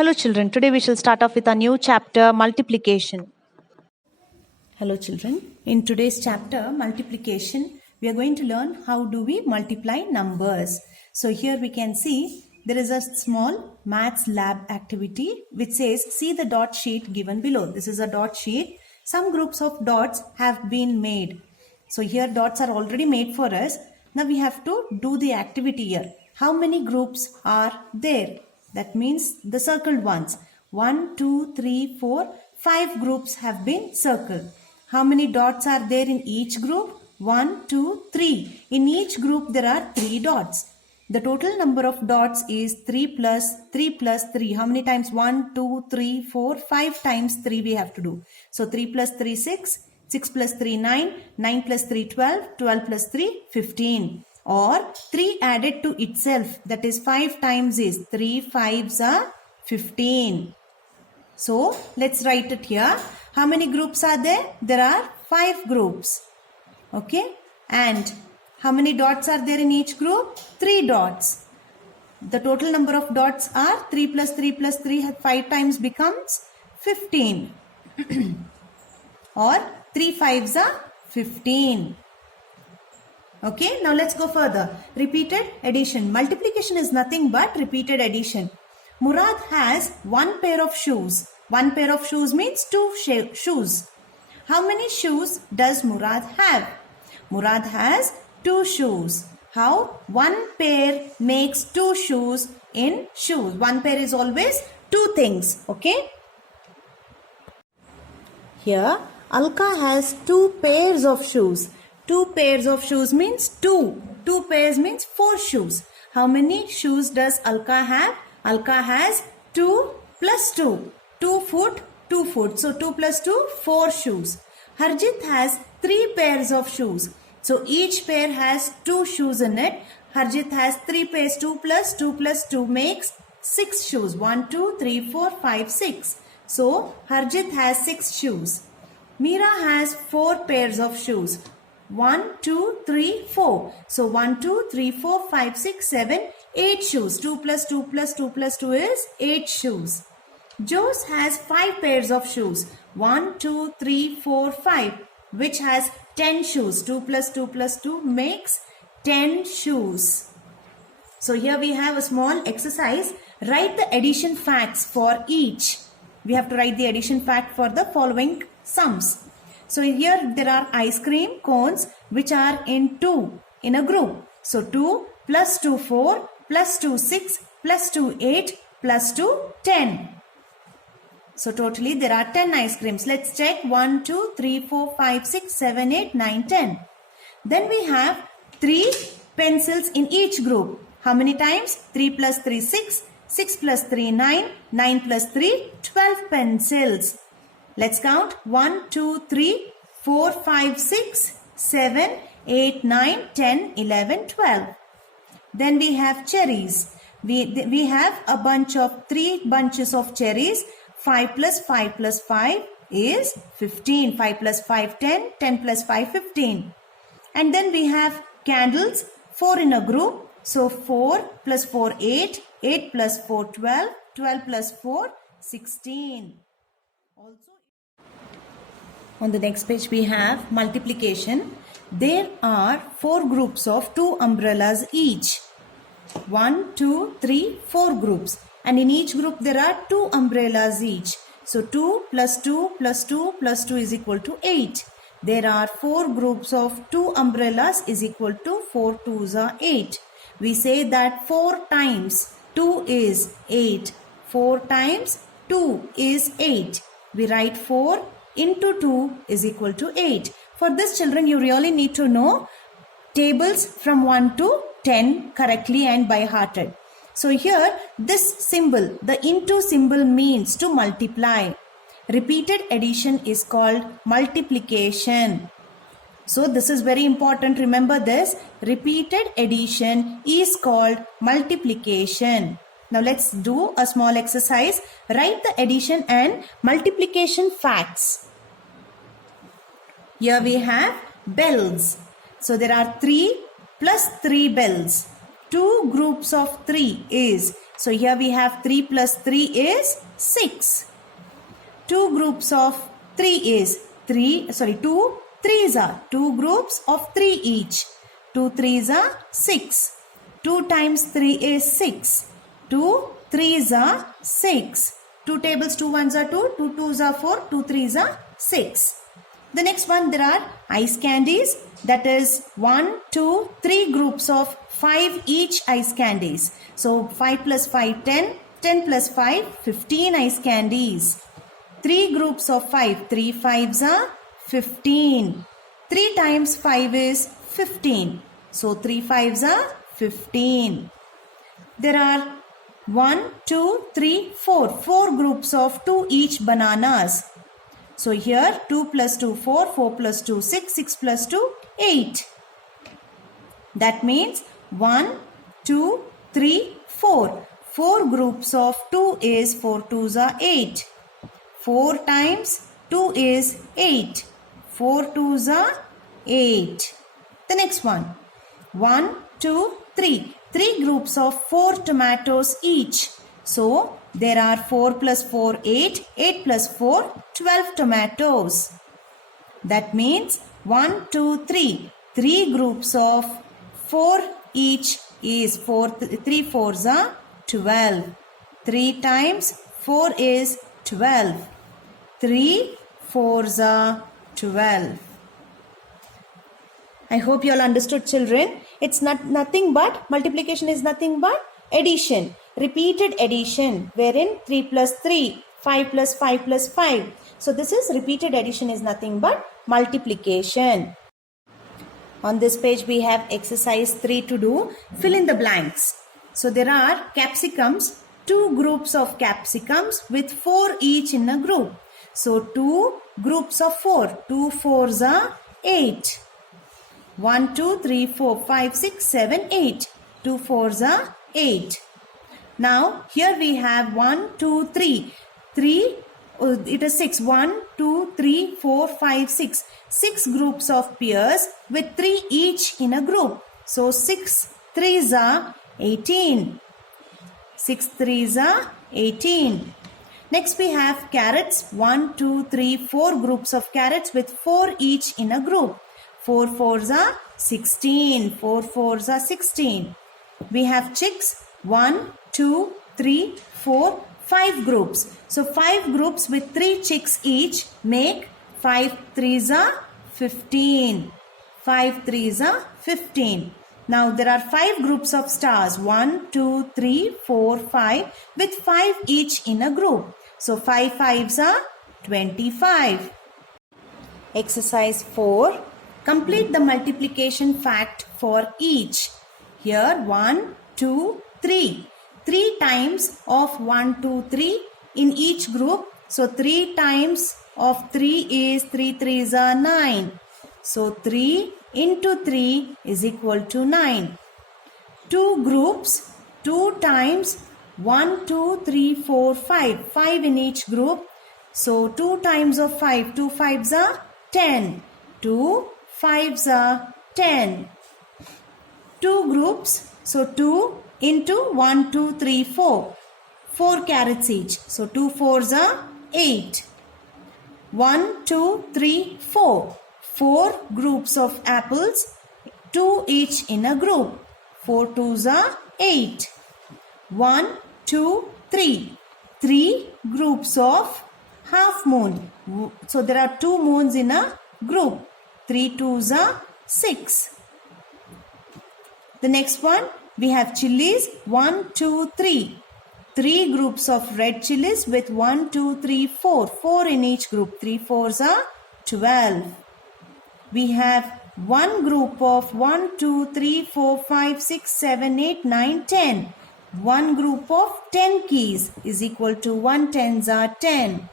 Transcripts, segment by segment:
Hello children, today we shall start off with a new chapter, multiplication. Hello children, in today's chapter multiplication we are going to learn how do we multiply numbers. So here we can see there is a small maths lab activity which says see the dot sheet given below. This is a dot sheet. Some groups of dots have been made. So here dots are already made for us. Now we have to do the activity here. How many groups are there? That means the circled ones. 1, 2, 3, 4, 5 groups have been circled. How many dots are there in each group? 1, 2, 3. In each group there are 3 dots. The total number of dots is 3 plus 3 plus 3. How many times? 1, 2, 3, 4, 5 times 3 we have to do. So 3 plus 3, 6. 6 plus 3, 9. 9 plus 3, 12. 12 plus 3, 15. Or 3 added to itself, that is 5 times is 3 5s are 15. So let's write it here. How many groups are there? There are 5 groups. Okay. And how many dots are there in each group? 3 dots. The total number of dots are 3 plus 3 plus 3 5 times becomes 15. Or 3 5s are 15. Okay, now let's go further. Repeated addition. Multiplication is nothing but repeated addition. Murad has 1 pair of shoes. 1 pair of shoes means 2 shoes. How many shoes does Murad have? Murad has 2 shoes. How? 1 pair makes 2 shoes in shoes. 1 pair is always 2 things. Okay. Here, Alka has 2 pairs of shoes. 2 pairs of shoes means 2. 2 pairs means 4 shoes. How many shoes does Alka have? Alka has 2 plus 2. 2 foot, 2 foot. So 2 plus 2, 4 shoes. Harjit has 3 pairs of shoes. So each pair has 2 shoes in it. Harjit has 3 pairs. 2 plus 2 makes 6 shoes. 1, 2, 3, 4, 5, 6. So Harjit has 6 shoes. Meera has 4 pairs of shoes. 1, 2, 3, 4. So 1, 2, 3, 4, 5, 6, 7, 8 shoes. 2 plus 2 plus 2 plus 2 is 8 shoes. Jose has 5 pairs of shoes. 1, 2, 3, 4, 5. Which has 10 shoes. 2 plus 2 plus 2 makes 10 shoes. So here we have a small exercise. Write the addition facts for each. We have to write the addition fact for the following sums. So here there are ice cream cones which are in 2 in a group. So 2 plus 2 4 plus 2 6 plus 2 8 plus 2 10. So totally there are 10 ice creams. Let's check 1, 2, 3, 4, 5, 6, 7, 8, 9, 10. Then we have 3 pencils in each group. How many times? 3 plus 3 6, 6 plus 3 9, 9 plus 3 12 pencils. Let's count 1, 2, 3, 4, 5, 6, 7, 8, 9, 10, 11, 12. Then we have cherries. We have a bunch of 3 bunches of cherries. 5 plus 5 plus 5 is 15. 5 plus 5, 10. 10 plus 5, 15. And then we have candles. 4 in a group. So 4 plus 4, 8. 8 plus 4, 12. 12 plus 4, 16. Also, on the next page we have multiplication. There are 4 groups of 2 umbrellas each. 1, 2, 3, 4 groups. And in each group there are 2 umbrellas each. So 2 plus 2 plus 2 plus 2 is equal to 8. There are 4 groups of 2 umbrellas is equal to 4 2s are 8. We say that 4 times 2 is 8. 4 times 2 is 8. We write 4 into 2 is equal to 8. For this, children, you really need to know tables from 1 to 10 correctly and by hearted. So here this symbol, the into symbol, means to multiply. Repeated addition is called multiplication. So this is very important. Remember this. Repeated addition is called multiplication. Now let's do a small exercise. Write the addition and multiplication facts. Here we have bells. So there are 3 plus 3 bells. 2 groups of 3 is So here we have 3 plus 3 is 6. 2 groups of 3 is 2 threes are 2 groups of 3 each. 2 threes are 6. 2 times 3 is 6. 2 threes are 6. 2 tables, 2 ones are 2, 2 twos are 4, 2 threes are 6. The next one, there are ice candies, that is 1, 2, 3 groups of 5 each ice candies. So 5 plus 5, 10, 10 plus 5, 15 ice candies. 3 groups of 5, 3 fives are 15. 3 times 5 is 15. So 3 fives are 15. There are 1, 2, 3, 4. 4 groups of 2 each bananas. So here 2 plus 2, 4. 4 plus 2, 6. 6 plus 2, 8. That means 1, 2, 3, 4. 4 groups of 2 is 4 twos are 8. 4 times 2 is 8. 4 twos are 8. The next one. 1, 2, 3. 3 groups of 4 tomatoes each. So there are 4 plus 4, 8. 8 plus 4, 12 tomatoes. That means 1, 2, 3. 3 groups of 4 each is 3 fours are 12. 3 times 4 is 12. 3 fours are 12. I hope you all understood, children. It's nothing but, multiplication is nothing but addition. Repeated addition, wherein 3 plus 3, 5 plus 5 plus 5. So this is repeated addition is nothing but multiplication. On this page we have exercise 3 to do. Fill in the blanks. So there are capsicums, 2 groups of capsicums with 4 each in a group. So 2 groups of 4. 2 fours are 8. 1, 2, 3, 4, 5, 6, 7, 8. 2 fours are 8. Now here we have 1, 2, 3. 3, it is 6. 1, 2, 3, 4, 5, 6. 6 groups of pears with 3 each in a group. So 6 threes are 18. 6 threes are 18. Next we have carrots. 1, 2, 3, 4 groups of carrots with 4 each in a group. 4 fours are 16. 4 fours are 16. We have chicks. 1, 2, 3, 4, 5 groups. So 5 groups with 3 chicks each make 5 threes are 15. 5 threes are 15. Now there are 5 groups of stars. 1, 2, 3, 4, 5 with 5 each in a group. So 5 fives are 25. Exercise 4. Complete the multiplication fact for each. Here 1, 2, 3. 3 times of 1, 2, 3 in each group. So 3 times of 3 is 3 threes are 9. So 3 into 3 is equal to 9. 2 groups, 2 times 1, 2, 3, 4, 5. 5 in each group. So 2 times of 5, 2 fives are 10. 2 fives are 10. 2 groups, so 2 into 1, 2, 3, 4. 4 carrots each. So 2 fours are 8. 1, 2, 3, 4. 4 groups of apples, 2 each in a group. 4 twos are 8. 1, 2, 3. 3 groups of half moon. So there are 2 moons in a group. 3 twos are 6. The next one, we have chilies. 1, 2, 3. 3 groups of red chilies with 1, 2, 3, 4. 4 in each group. 3 fours are 12. We have 1 group of 1, 2, 3, 4, 5, 6, 7, 8, 9, 10. 1 group of 10 keys is equal to 1 tens are 10.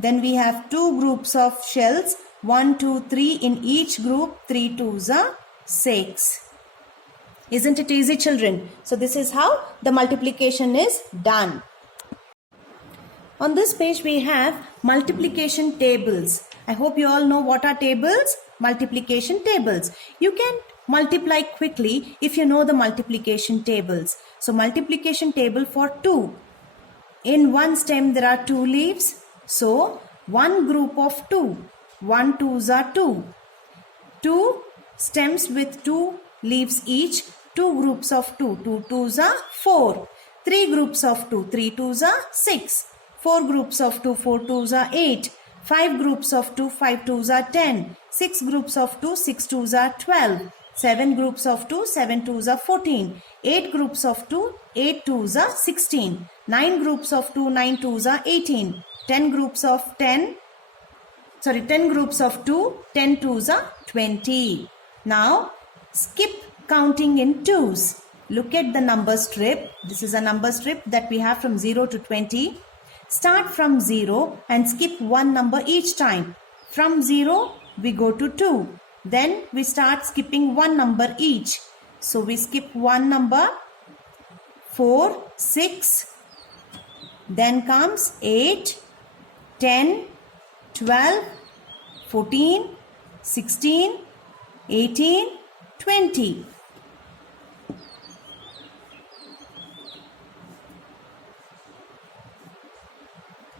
Then we have 2 groups of shells. 1, 2, 3 in each group. 3 twos are 6. Isn't it easy, children? So this is how the multiplication is done. On this page we have multiplication tables. I hope you all know what are tables. Multiplication tables. You can multiply quickly if you know the multiplication tables. So multiplication table for 2. In one stem there are 2 leaves. So one group of 2. 1 2s are 2. 2 stems with 2 leaves each. 2 groups of 2. 2 2s are 4. 3 groups of 2. 3 2s are 6. 4 groups of 2. 4 2s are 8. 5 groups of 2. 5 2s are 10. 6 groups of 2. 6 2s are 12. 7 groups of 2. 7 2s are 14. 8 groups of 2. 8 2s are 16. 9 groups of 2. 9 2s are 18. 10 groups of 10 groups of 2. 10 2s are 20. Now skip counting in 2s. Look at the number strip. This is a number strip that we have from 0 to 20. Start from 0 and skip one number each time. From 0 we go to 2. Then we start skipping one number each. So we skip one number, 4, 6. Then comes 8, 10, 12, 14, 16, 18, 20.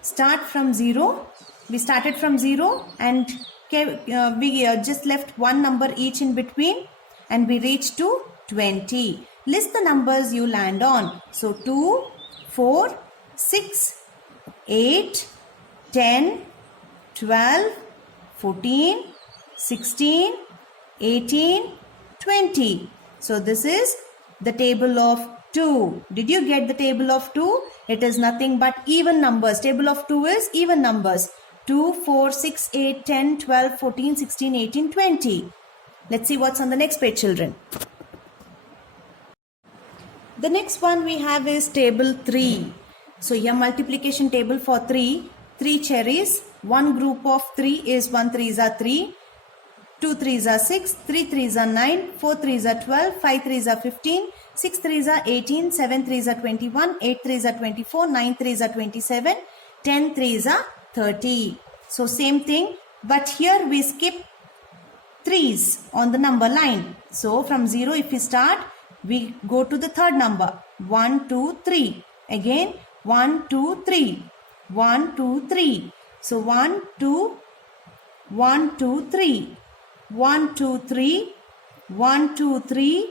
Start from 0. We started from 0 and we just left one number each in between and we reached to 20. List the numbers you land on. So 2, 4, 6, 8, 10, 12, 14, 16, 18, 20. So this is the table of 2. Did you get the table of 2? It is nothing but even numbers. Table of 2 is even numbers. 2, 4, 6, 8, 10, 12, 14, 16, 18, 20. Let's see what's on the next page, children. The next one we have is table 3. So here multiplication table for 3. 3 cherries. One group of 3 is 1 3s are 3. 2 3s are 6. 3 3s are 9. 4 3s are 12. 5 3s are 15. 6 3s are 18. 7 3s are 21. 8 3s are 24. 9 3s are 27. 10 3s are 30. So same thing, but here we skip 3s on the number line. So from 0 if we start, we go to the third number. 1 2 3. Again 1 2 3. 1 2 3. So 1 2 1 2 3. 1 2 3. 1 2 3.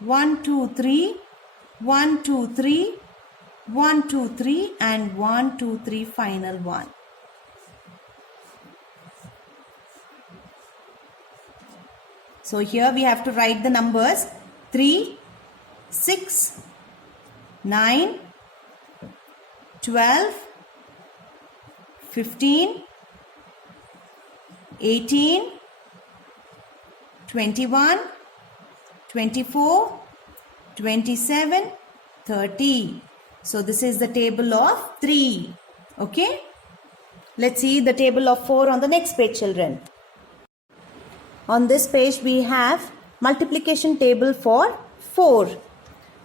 1 2 3. 1 2 3. 1 2 3 and 1 2 3 final one. So here we have to write the numbers 3, 6, 9, 12, 15, 18, 21, 24, 27, 30. So this is the table of 3. Okay. Let's see the table of 4 on the next page, children. On this page we have multiplication table for 4.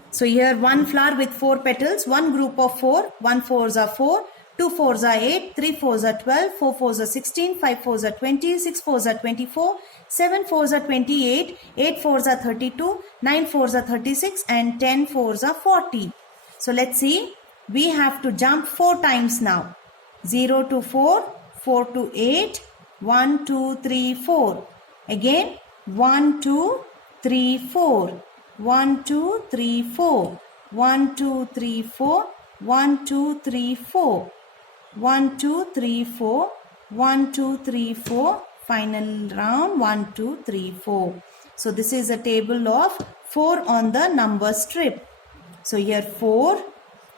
So here one flower with 4 petals, one group of 4, 1 4s are 4, 2 4s are 8, 3 4s are 12, 4 4s are 16, 5 4s are 20, 6 4s are 24, 7 4s are 28, 8 4s are 32, 9 4s are 36 and 10 4s are 40. So let's see, we have to jump 4 times now. 0 to 4, 4 to 8, 1 2 3 4. Again 1 2 3 4. 1 2 3 4. 1 2 3 4. 1 2 3 4. 1 2 3 4. 1 2 3 4. Final round 1 2 3 4. So this is a table of 4 on the number strip. So here 4,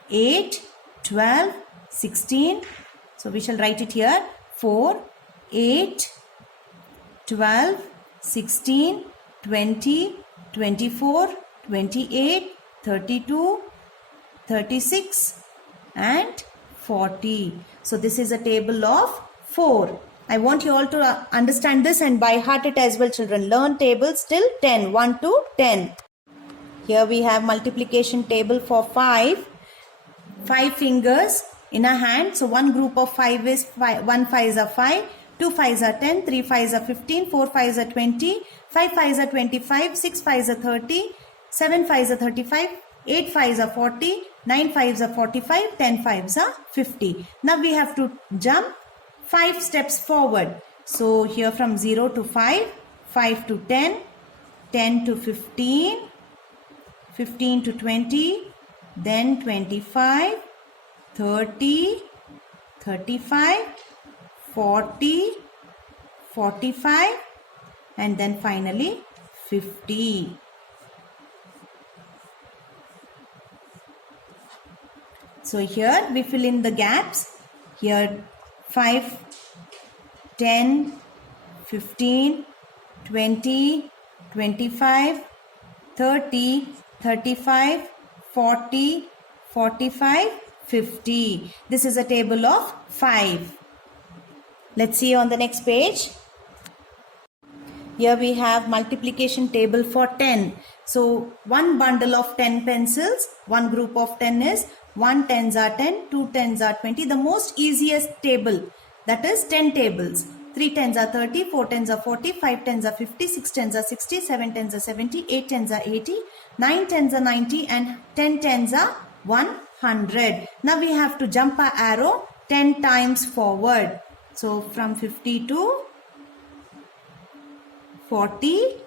8, 12, 16. So we shall write it here. 4, 8, 12, 16, 20, 24, 28, 32, 36 and 40. So this is a table of 4. I want you all to understand this and by heart it as well, children. Learn tables till 10. 1 to 10. Here we have multiplication table for 5. 5 fingers in a hand. So one group of 5 is 1 5s are 5. 2 5s are 10, 3 5s are 15, 4 5s are 20, 5 5s are 25, 6 5s are 30, 7 5s are 35, 8 5s are 40, 9 5s are 45, 10 5s are 50. Now we have to jump 5 steps forward. So here from 0 to 5, 5 to 10, 10 to 15, 15 to 20, then 25, 30, 35, 40, 45, and then finally 50. So here we fill in the gaps. Here 5, 10, 15, 20, 25, 30, 35, 40, 45, 50. This is a table of 5. Let's see on the next page. Here we have multiplication table for 10. So one bundle of 10 pencils, one group of 10 is 1 tens are 10, 2 tens are 20. The most easiest table, that is 10 tables. 3 tens are 30, 4 tens are 40, 5 tens are 50, 6 tens are 60, 7 tens are 70, 8 tens are 80, 9 tens are 90, and 10 tens are 100. Now we have to jump our arrow 10 times forward. So from 50 to 40,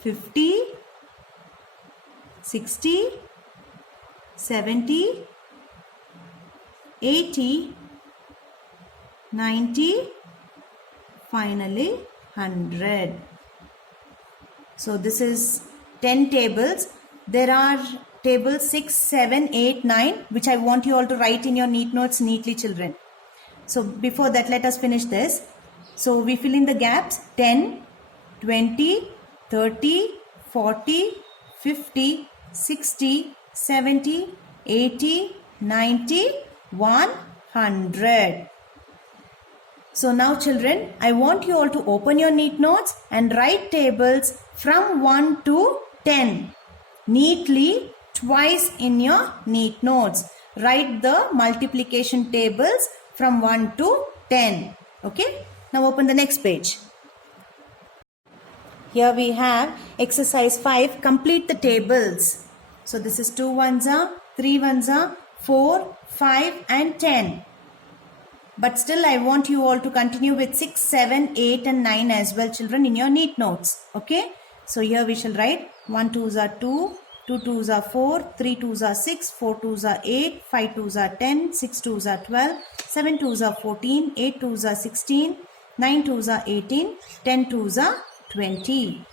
50, 60, 70, 80, 90, finally 100. So this is 10 tables. There are tables 6, 7, 8, 9 which I want you all to write in your neat notes neatly, children. So before that, let us finish this. So we fill in the gaps 10, 20, 30, 40, 50, 60, 70, 80, 90, 100. So now children, I want you all to open your neat notes and write tables from 1 to 10 neatly twice in your neat notes. Write the multiplication tables from 1 to 10. Okay? Now open the next page. Here we have exercise 5. Complete the tables. So this is 2 ones are, 3 ones are, 4, 5 and 10. But still I want you all to continue with 6, 7, 8 and 9 as well, children, in your neat notes. Okay? So here we shall write 1 2s are 2, 2 2s are 4, 3 2s are 6, 4 2s are 8, 5 2s are 10, 6 2s are 12, 7 2s are 14, 8 2s are 16, 9 2s are 18, 10 2s are 20.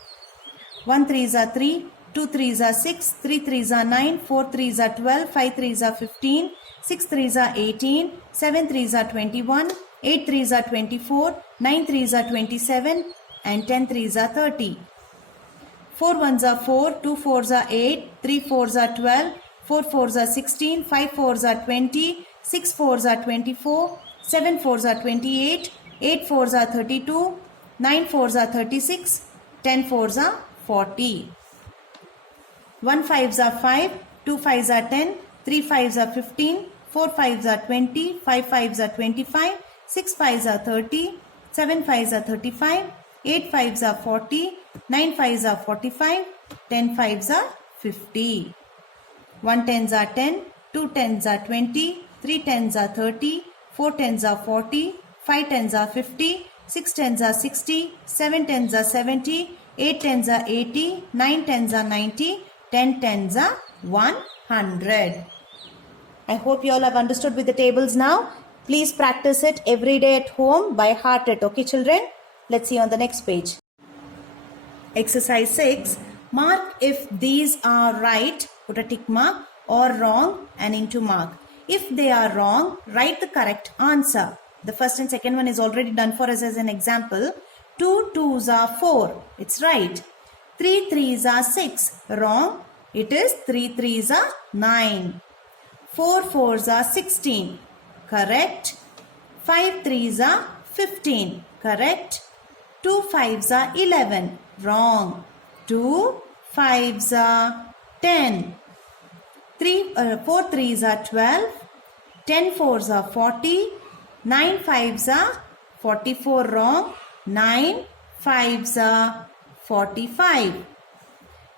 1 3s are 3, 2 3s are 6, 3 3s are 9, 4 3s are 12, 5 3s are 15, 6 3s are 18, 7 3s are 21, 8 3s are 24, 9 3s are 27 and 10 3s are 30. 4 1s are 4, 2 4s are 8, 3 4s are 12, 4 4s are 16, 5 4s are 20, 6 4s are 24, 7 4s are 28, 8 4s are 32, 9 4s are 36, 10 4s are 40. 1 5s are 5, 2 5s are 10, 3 5s are 15, 4 5s are 20, 5 5s are 25, 6 5s are 30, 7 5s are 35, 8 5s are 40, 9 5s are 45, 10 5s are 50. 1 10s are 10, 2 10s are 20, 3 10s are 30, 4 10s are 40, 5 10s are 50, 6 10s are 60, 7 10s are 70, 8 10s are 80, 9 10s are 90, 10 10s are 100. I hope you all have understood with the tables now. Please practice it every day at home by heart it. Okay, children? Let's see on the next page. Exercise 6. Mark if these are right, put a tick mark, or wrong, an into mark. If they are wrong, write the correct answer. The first and second one is already done for us as an example. 2 2s are 4. It's right. 3 3s are 6. Wrong. It is 3 3s are 9. 4 4s are 16. Correct. 5 3s are 15. Correct. 2 5s are 11. Wrong. 2 5s are 10. 4 3s are 12. 10 4s are 40. 9 5s are 44 wrong. 9 5s are 45.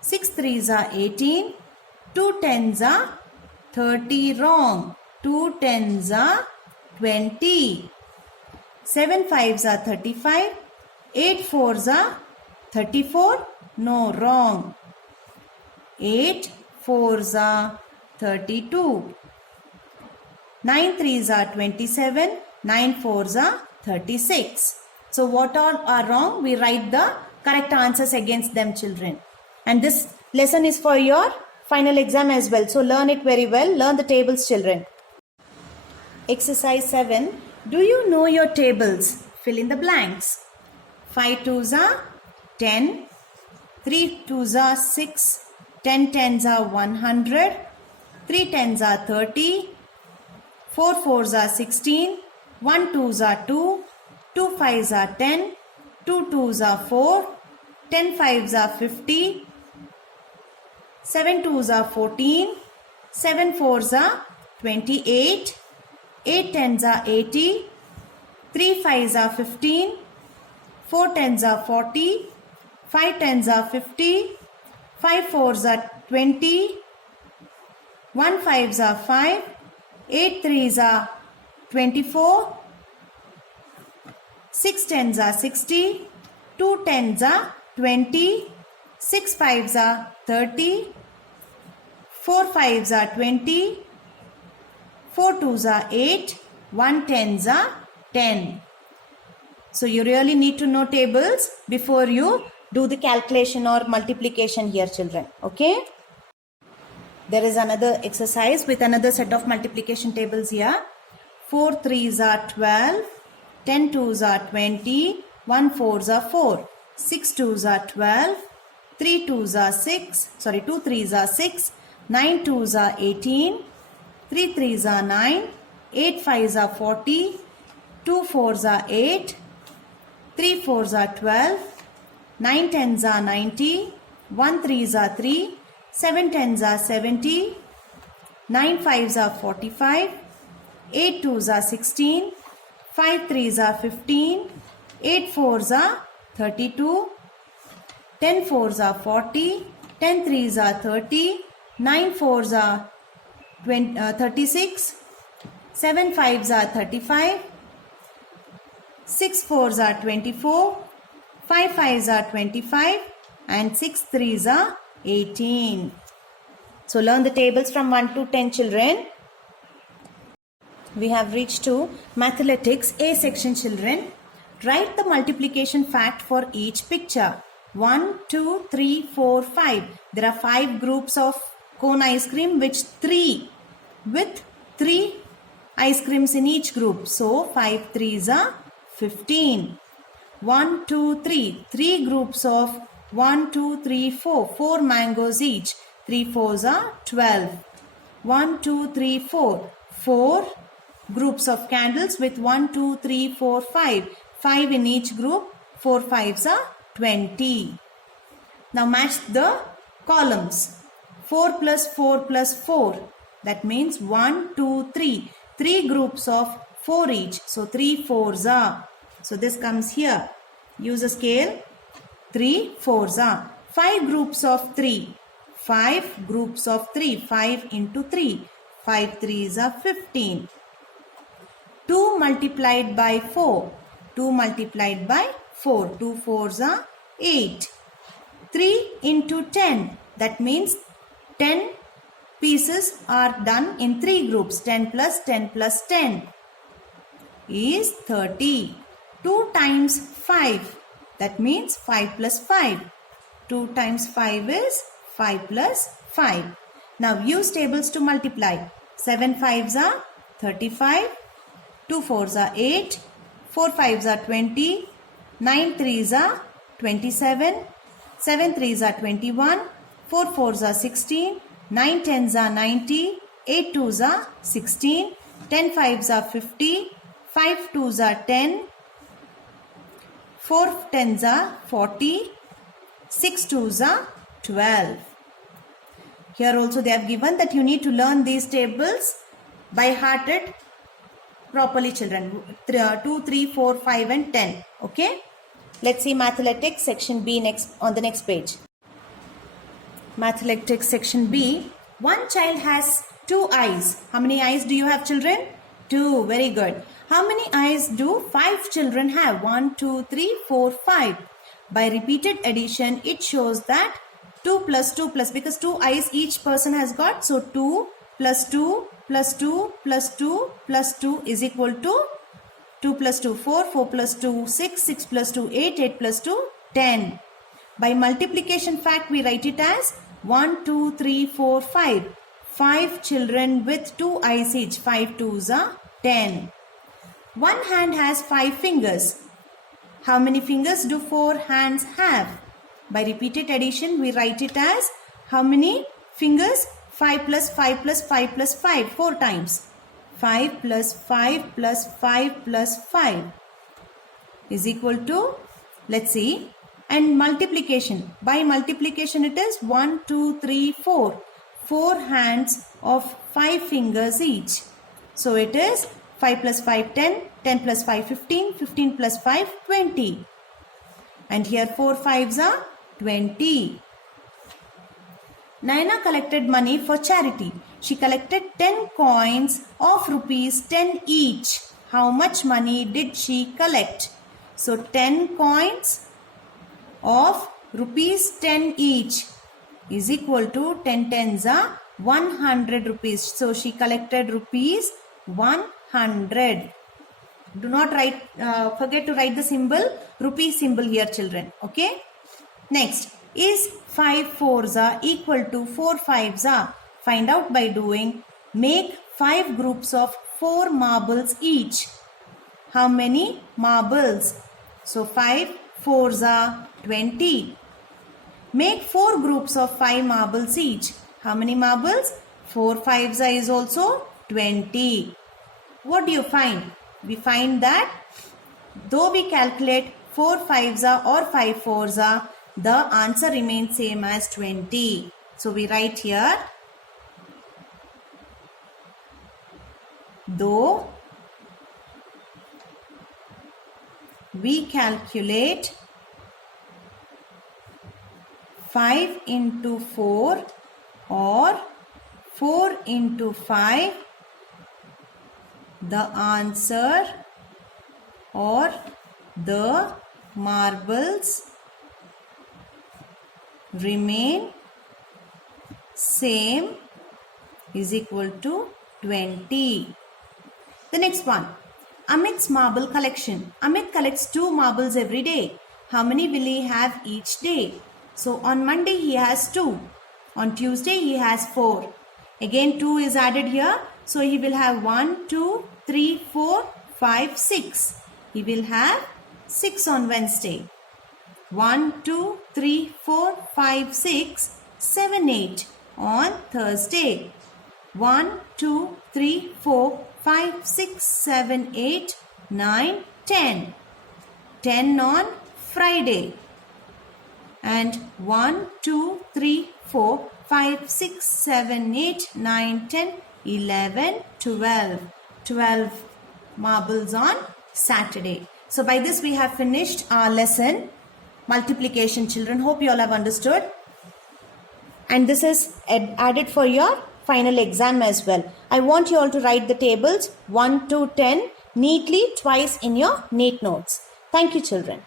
6 3s are 18. 2 10s are 30 wrong. 2 10s are 20. 7 5s are 35. 8 4s are 34. No, wrong. 8 4s are 32. 9 3s are 27. 9 4s are 36. So what all are wrong? We write the correct answers against them, children. And this lesson is for your final exam as well. So learn it very well. Learn the tables, children. Exercise 7. Do you know your tables? Fill in the blanks. 5 2s are 10. 3 2s are 6. 10 10s are 100. 3 10s are 30. 4 4s are 16. 1 2s are 2. 2 5s are 10. 2 2s are 4. 10 5s are 50. 7 2s are 14. 7 4s are 28. 8 10s are 80. 3 5s are 15. 4 10s are 40. 5 10s are 50. 5 4s are 20. 1 5s are 5. 8 3s are 24. 6 10s are 60. 2 10s are 20. 6 5s are 30. 4 5s are 20. 4 2s are 8. 1 10s are 10. So you really need to know tables before you do the calculation or multiplication here, children. Okay? There is another exercise with another set of multiplication tables here. 4 3s are 12. 10 2s are 20. 1 4s are 4. 6 2s are 12. 3 2s are 6. Sorry, 2 3s are 6. 9 2s are 18. 3 3s are 9. 8 5s are 40. 2 4s are 8. 3 4s are 12. 9 10s are 90. 1 3s are 3. 7 10s are 70. 9 5s are 45. 8 2s are 16. 5 3s are 15. 8 4s are 32. 10 4s are 40. 10 3s are 30. 9 4s are 36. 7 5s are 35. 6 4s are 24. 5 5s are 25. And 6 3s are 18. So learn the tables from 1 to 10, children. We have reached to Mathematics A section, children. Write the multiplication fact for each picture. 1, 2, 3, 4, 5. There are 5 groups of cone ice cream with 3 ice creams in each group. So 5 3s are 15. 1, 2, 3. 3 groups of 1, 2, 3, 4. 4 mangoes each. 3 4s are 12. 1, 2, 3, 4. 4 groups of candles with 1, 2, 3, 4, 5. 5 in each group. 4 5s are 20. Now match the columns. 4 plus 4 plus 4. That means 1, 2, 3. 3 groups of 4 each. So 3 4s are. So this comes here. Use a scale. 3 4s are. 5 groups of 3. 5 groups of 3. 5 into 3. 5 3s are 15. 2 multiplied by 4. 2 multiplied by 4. 2 4s are 8. 3 into 10. That means 10 pieces are done in 3 groups. 10 plus 10 plus 10 is 30. 2 times 5. That means 5 plus 5. 2 times 5 is 5 plus 5. Now use tables to multiply. 7 5s are 35. 2 4s are 8. 4 5s are 20. 9 3s are 27. 7 3s are 21. 4 4s are 16. 9 10s are 90. 8 2s are 16. 10 5s are 50. 5 2s are 10. 4 10s are 40. 6 2s are 12. Here also they have given that you need to learn these tables by hearted properly, children. 2, 3, 4, 5 and 10. Okay. Let's see Mathematics section B next on the next page. Mathematics section B. One child has 2 eyes. How many eyes do you have, children? 2. Very good. How many eyes do 5 children have? 1, 2, 3, 4, 5. By repeated addition, it shows that 2 plus 2 plus, because 2 eyes each person has got. So 2 plus 2 plus 2 plus 2 plus 2 is equal to 2 plus 2, 4, 4 plus 2, 6, 6 plus 2, 8, 8 plus 2, 10. By multiplication fact, we write it as 1, 2, 3, 4, 5. 5 children with 2 eyes each. 5 2s are 10. One hand has 5 fingers. How many fingers do 4 hands have? By repeated addition, we write it as how many fingers? 5 plus 5 plus 5 plus 5. 4 times. 5 plus 5 plus 5 plus 5 is equal to, let's see, and multiplication. By multiplication, it is 1, 2, 3, 4. 4 hands of 5 fingers each. So it is 5 plus 5, 10. 10 plus 5, 15. 15 plus 5, 20. And here 4 5s are 20. Naina collected money for charity. She collected 10 coins of rupees 10 each. How much money did she collect? So 10 coins of rupees 10 each is equal to 10 tens are 100 rupees. So she collected rupees 100. Do not forget to write the symbol, rupee symbol here, children. Okay. Next, is 5 4s are equal to 4 5s are? Find out by doing, make 5 groups of 4 marbles each. How many marbles? So 5 4s are 20. Make 4 groups of 5 marbles each. How many marbles? 4 5s are is also 20. What do you find? We find that though we calculate 4 5s are or 5 4s are, the answer remains same as 20. So we write here, though we calculate 5 into 4 or 4 into 5, the answer or the marbles remain same is equal to 20. The next one, Amit's marble collection. Amit collects 2 marbles every day. How many will he have each day? So on Monday he has 2. On Tuesday he has 4. Again 2 is added here. So he will have 1, 2, 3, 4, 5, 6. He will have 6 on Wednesday. 1, 2, 3, 4, 5, 6, 7, 8 on Thursday. 1, 2, 3, 4, 5, 6, 7, 8, 9, 10. 10 on Friday. And 1, 2, 3, 4, 5, 6, 7, 8, 9, 10, 11, 12. 12 marbles on Saturday. So by this we have finished our lesson, multiplication, children. Hope you all have understood. And this is added for your final exam as well. I want you all to write the tables 1 to 10 neatly twice in your neat notes. Thank you, children.